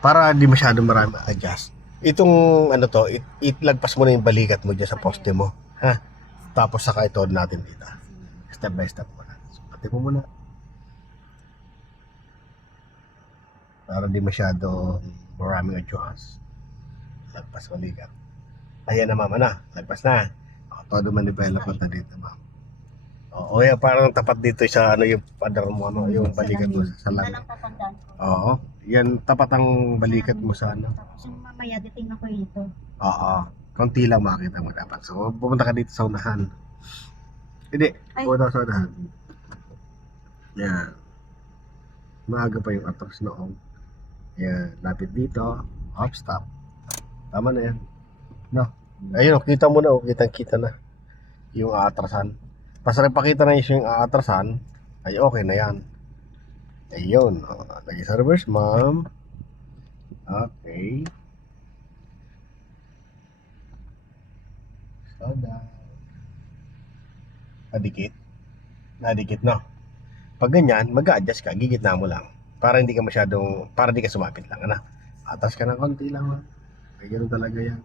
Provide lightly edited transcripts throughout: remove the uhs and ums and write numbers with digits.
Para di masyado marami adjust. Itong ano to, itlagpas mo na yung balikat mo dyan sa poste mo. Ha? Tapos saka ito natin dito. Step by step muna. So, pati mo muna. Para di masyado maraming adjust. Lagpas balikat. Ayan na mama na. Lagpas na. O, todo manibela pa dito ma'am. Oo, yan, parang tapat dito sa ano yung padar mo, ano, yung balikat mo sa salamin. Oo, yan tapat ang balikat mo sa ano. Tapos yung mamaya, titingnan ko dito. Oo, konti lang makita mo dapat. So, pumunta ka dito sa unahan. Hindi, Ay. pumunta ka sa unahan. Yan. Maaga pa yung atras noong. Yan, lapit dito. Off, stop. Tama na yan. No. Ayun, kita mo na, kitang kita na. Yung aatrasan. Basta pakita na yung aatrasan, ay okay na yan. Ayun. Lagi sa reverse, ma'am. Okay. Slow down. Nadikit. Nadikit, no? Pag ganyan, mag-a-adjust ka, gigitna mo lang. Para hindi ka masyadong, para hindi ka sumapit lang, ano? Atas ka ng konti lang, ma'am. Ay, ganun talaga yan.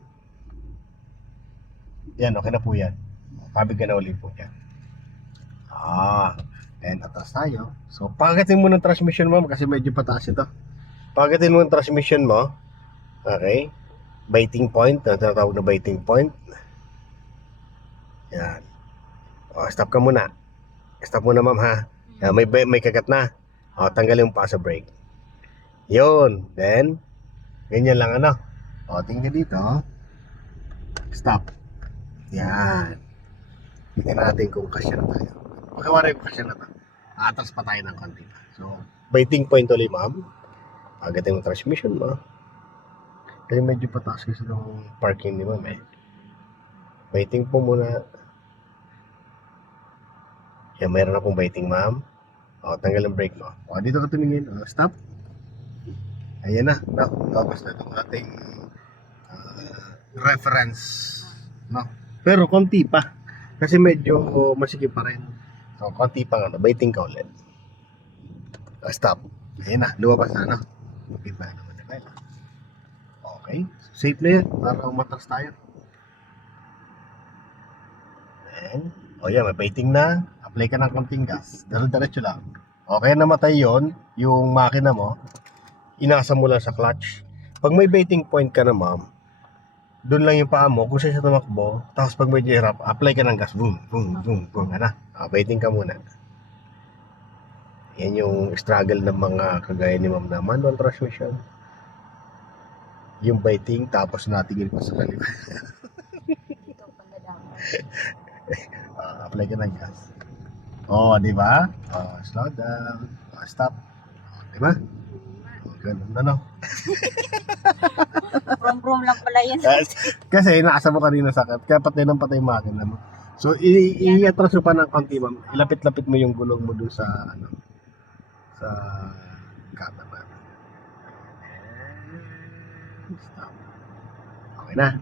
Yan, okay na po yan. Pabig ka na ulit po yan. And atas tayo. So, pagatin mo ng transmission mo kasi medyo pataas ito. Pagatin mo ng transmission mo. Okay? Biting point, tinatawag na biting point. Yan. O, stop ka muna. Stop muna ma'am ha. Yan, may kagat na. O, tanggalin mo pa sa brake. Yun. Then, ganyan lang ano. O, tingnan dito. Stop. Yan. Tingnan natin kung kasya na tayo. Pagkawari kung kasya na tayo. Atras pa tayo ng konti pa. So, biting point ulit ma'am. Agatin mo transmission mo. Kasi medyo pataas kasi ng parking ni ma'am eh. Biting po muna. Yan, mayroon akong biting ma'am. O, tanggal ang brake mo. O, dito ka tumingin. O, stop. Ayan na. Tapos na itong ating reference. No? Pero konti pa. Kasi medyo masikip pa rin. So, konti pa nga. Biting ka ulit. O, stop. Ayan na. Lumabas na, no? Okay pa naman. Okay. Safe na yan. Para umatras tayo. And, o yan, may biting na. Apply ka ng konting gas. Diretso lang. Okay, namatay yon yung makina mo. Inasa mo lang sa clutch. Pag may biting point ka na ma'am, doon lang yung paa mo. Kung siya tumakbo, tapos pag medyo hirap, apply ka ng gas. Boom, boom, boom, boom. Ano? Biting ka muna. Yan yung struggle ng mga kagaya ni ma'am na manual transmission. Yung biting, tapos natingin pa sa kaliwa. Ito pala dapat. Apply ka ng gas. Oh, di ba? Oh, slow down. Oh, stop. Oh, di ba? Oh, ganun na, no? Prom lang pala yun. Kasi inaasa mo kanina sakit. Kaya patay ng patay makina mo. So, i-atras mo pa ng konti, ma'am. Ilapit-lapit mo yung gulong mo dun sa, ano, sa cameraman. Stop. Okay na.